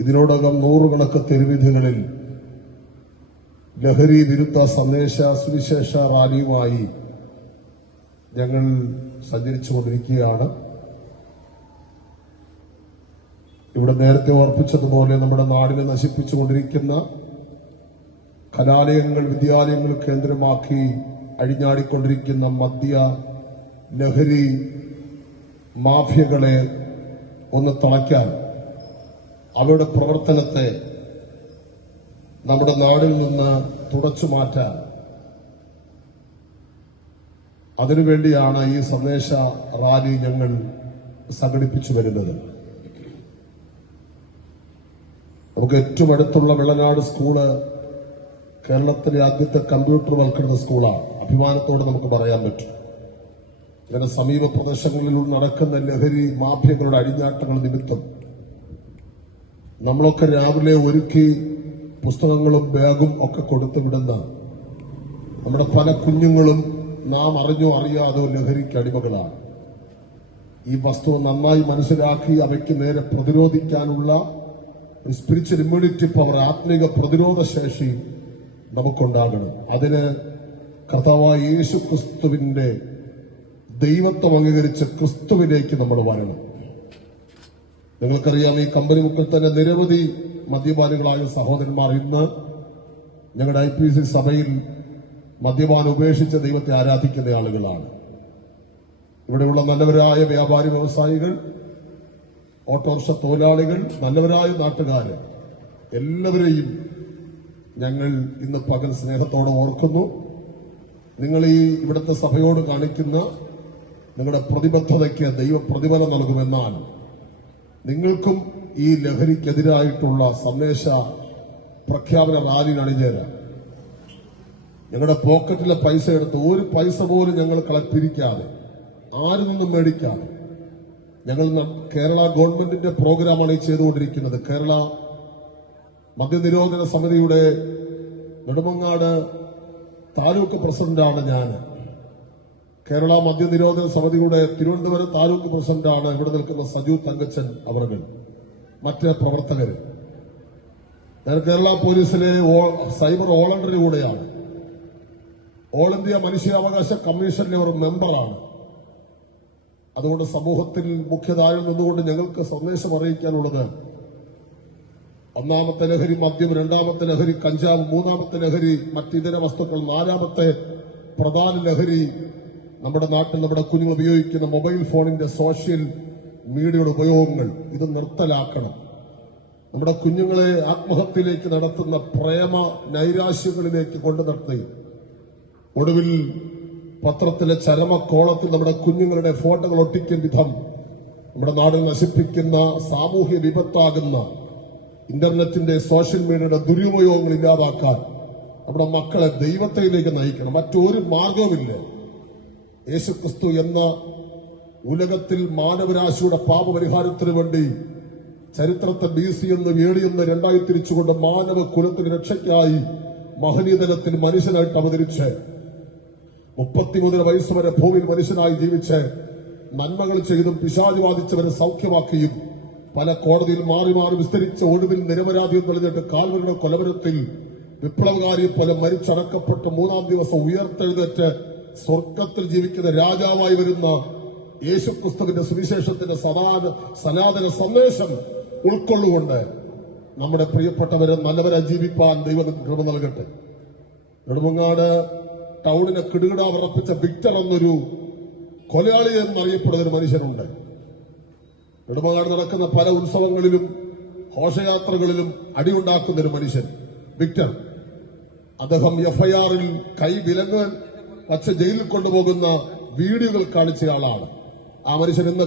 ഇതിനോടകം നൂറുകണക്ക് തെരുവിധികളിൽ ലഹരി വിരുദ്ധ സുവിശേഷ റാലിയുമായി ഞങ്ങൾ സഞ്ചരിച്ചുകൊണ്ടിരിക്കുകയാണ്. ഇവിടെ നേരത്തെ ഓർപ്പിച്ചതുപോലെ നമ്മുടെ നാടിനെ നശിപ്പിച്ചുകൊണ്ടിരിക്കുന്ന കലാലയങ്ങൾ, വിദ്യാലയങ്ങൾ കേന്ദ്രമാക്കി അഴിഞ്ഞാടിക്കൊണ്ടിരിക്കുന്ന മദ്യ ലഹരി മാഫിയകളെ ഒന്ന് തളയ്ക്കാൻ, അവരുടെ പ്രവർത്തനത്തെ നമ്മുടെ നാടിൽ നിന്ന് തുടച്ചു മാറ്റാൻ, അതിനുവേണ്ടിയാണ് ഈ സന്ദേശ റാലി ഞങ്ങൾ സംഘടിപ്പിച്ചു വരുന്നത്. നമുക്ക് ഏറ്റവും അടുത്തുള്ള വെള്ളനാട് സ്കൂള് കേരളത്തിലെ ആദ്യത്തെ കമ്പ്യൂട്ടർവൽക്കരണ സ്കൂളാണ്. അഭിമാനത്തോടെ നമുക്ക് പറയാൻ പറ്റും. ഇങ്ങനെ സമീപ പ്രദേശങ്ങളിലൂടെ നടക്കുന്ന ലഹരി മാഫിയകളുടെ അഴിഞ്ഞാട്ടങ്ങൾ നിമിത്തം നമ്മളൊക്കെ രാവിലെ ഒരുക്കി പുസ്തകങ്ങളും ബാഗും ഒക്കെ കൊടുത്തുവിടുന്ന നമ്മുടെ പല കുഞ്ഞുങ്ങളും നാം അറിഞ്ഞോ അറിയാതോ ലഹരിക്ക് അടിമകളാണ്. ഈ വസ്തുത നന്നായി മനസ്സിലാക്കി അവയ്ക്ക് നേരെ പ്രതിരോധിക്കാനുള്ള സ്പിരിച്വൽ ഇമ്മ്യൂണിറ്റി പവർ, ആത്മീക പ്രതിരോധ ശേഷി നമുക്കുണ്ടാകണം. അതിന് കർത്താവായ യേശു ക്രിസ്തുവിന്റെ ദൈവത്വം അംഗീകരിച്ച് ക്രിസ്തുവിലേക്ക് നമ്മൾ വരണം. നിങ്ങൾക്കറിയാം, ഈ കമ്പനി മുക്കിൽ തന്നെ നിരവധി മദ്യപാനികളായ സഹോദരന്മാർ ഇന്ന് ഞങ്ങളുടെ IPC സഭയിൽ മദ്യപാനം ഉപേക്ഷിച്ച ദൈവത്തെ ആരാധിക്കുന്ന ആളുകളാണ്. ഇവിടെയുള്ള നല്ലവരായ വ്യാപാരി വ്യവസായികൾ, ഓട്ടോറിക്ഷ തൊഴിലാളികൾ, നല്ലവരായ നാട്ടുകാര് എല്ലാവരെയും ഞങ്ങൾ ഇന്ന് പകൽ സ്നേഹത്തോടെ ഓർക്കുന്നു. നിങ്ങൾ ഈ ഇവിടുത്തെ സഭയോട് കാണിക്കുന്ന നിങ്ങളുടെ പ്രതിബദ്ധതയ്ക്ക് ദൈവ പ്രതിഫലം നൽകുമെന്നാൽ നിങ്ങൾക്കും ഈ ലഹരിക്കെതിരായിട്ടുള്ള സന്ദേശ പ്രഖ്യാപന റാലിയിൽ അണിചേരാം. ഞങ്ങളുടെ പോക്കറ്റിലെ പൈസ എടുത്ത് ഒരു പൈസ പോലും ഞങ്ങൾ കളപ്പിരിക്കാതെ, ആരിൽ നിന്നും മേടിക്കാതെ, ഞങ്ങൾ കേരള ഗവൺമെന്റിന്റെ പ്രോഗ്രാമാണ് ഈ ചെയ്തുകൊണ്ടിരിക്കുന്നത്. കേരള മദ്യനിരോധന സമിതിയുടെ നെടുമങ്ങാട് താലൂക്ക് പ്രസിഡന്റാണ് ഞാൻ. കേരള മദ്യനിരോധന സമിതിയുടെ തിരുവനന്തപുരം താലൂക്ക് പ്രസിഡന്റാണ് ഇവിടെ നിൽക്കുന്ന സജു തങ്കച്ചൻ അവർകൾ, മറ്റ് പ്രവർത്തകർ. ഞാൻ കേരള പോലീസിലെ സൈബർ വോളണ്ടറി കൂടെയാണ്. ഓൾ ഇന്ത്യ മനുഷ്യാവകാശ കമ്മീഷനിലെ ഒരു മെമ്പറാണ്. അതുകൊണ്ട് സമൂഹത്തിൽ മുഖ്യധാരയിൽ നിന്നുകൊണ്ട് ഞങ്ങൾക്ക് സന്ദേശം അറിയിക്കാനുള്ളത്, ഒന്നാമത്തെ ലഹരി മദ്യം, രണ്ടാമത്തെ ലഹരി കഞ്ചാവ്, മൂന്നാമത്തെ ലഹരി മറ്റിതര വസ്തുക്കൾ, നാലാമത്തെ പ്രധാന ലഹരി നമ്മുടെ നാട്ടിൽ നമ്മുടെ കുഞ്ഞുങ്ങൾ ഉപയോഗിക്കുന്ന മൊബൈൽ ഫോണിന്റെ സോഷ്യൽ മീഡിയയുടെ ഉപയോഗങ്ങൾ. ഇത് നിർത്തലാക്കണം. നമ്മുടെ കുഞ്ഞുങ്ങളെ ആത്മഹത്യയിലേക്ക് നടത്തുന്ന പ്രേമ നൈരാശ്യങ്ങളിലേക്ക് കൊണ്ടു നടത്തി ഒടുവിൽ പത്രത്തിലെ ചരമക്കോളത്തിൽ നമ്മുടെ കുഞ്ഞുങ്ങളുടെ ഫോട്ടോകൾ ഒട്ടിക്കും വിധം നമ്മുടെ നാടിൽ നശിപ്പിക്കുന്ന, സാമൂഹ്യ വിപത്താകുന്ന ഇന്റർനെറ്റിന്റെ സോഷ്യൽ മീഡിയയുടെ ദുരുപയോഗങ്ങൾ ഇല്ലാതാക്കാൻ നമ്മുടെ മക്കളെ ദൈവത്തിലേക്ക് നയിക്കണം. മറ്റൊരു മാർഗവുമില്ല. യേശുക്രിസ്തു എന്ന ഉലകത്തിൽ മാനവരാശിയുടെ പാപപരിഹാരത്തിനു വേണ്ടി ചരിത്രത്തെ BC എന്ന് AD എന്ന് രണ്ടായി തിരിച്ചുകൊണ്ട് മാനവ കുലത്തിന് രക്ഷയ്ക്കായി മഹനീയതലത്തിൽ മനുഷ്യനായിട്ട് അവതരിച്ച് 33 വയസ്സ് വരെ ഭൂമിയിൽ മനുഷ്യനായി ജീവിച്ച് നന്മകൾ ചെയ്തും പിശാച് ബാധിച്ചവരെ സൗഖ്യമാക്കിയും പല കോടതിയിൽ മാറി മാറി വിസ്തരിച്ച ഒടുവിൽ നിരപരാധിയും തെളിഞ്ഞിട്ട് കാൽവരുടെ കൊലവരത്തിൽ വിപ്ലവകാരിയെ പോലെ മരിച്ചടക്കപ്പെട്ട് 3-ാം ദിവസം ഉയർത്തെഴുന്നേറ്റ് സ്വർഗത്തിൽ ജീവിക്കുന്ന രാജാവായി വരുന്ന യേശുക്രിസ്തുവിന്റെ സുവിശേഷത്തിന്റെ സനാതന സന്ദേശം ഉൾക്കൊള്ളുകൊണ്ട് നമ്മുടെ പ്രിയപ്പെട്ടവരെ നല്ലവരെ ജീവിപ്പാൻ ദൈവം കൃപ നൽകട്ടെ. നെടുമങ്ങാട് ടൗണിനെ കിടുകിടാ വിറപ്പിച്ച വിക്ടർ എന്നൊരു കൊലയാളി എന്നറിയപ്പെടുന്ന ഒരു മനുഷ്യനുണ്ട്. നെടുമങ്ങാട് നടക്കുന്ന പല ഉത്സവങ്ങളിലും ഘോഷയാത്രകളിലും അടിയുണ്ടാക്കുന്ന ഒരു മനുഷ്യൻ വിക്ടർ. അദ്ദേഹം FIR-ൽ കൈ വിലങ്ങ് വച്ച് ജയിലിൽ കൊണ്ടുപോകുന്ന വീഡിയോകൾ കാണിച്ചയാളാണ്. ആ മനുഷ്യൻ ഇന്ന്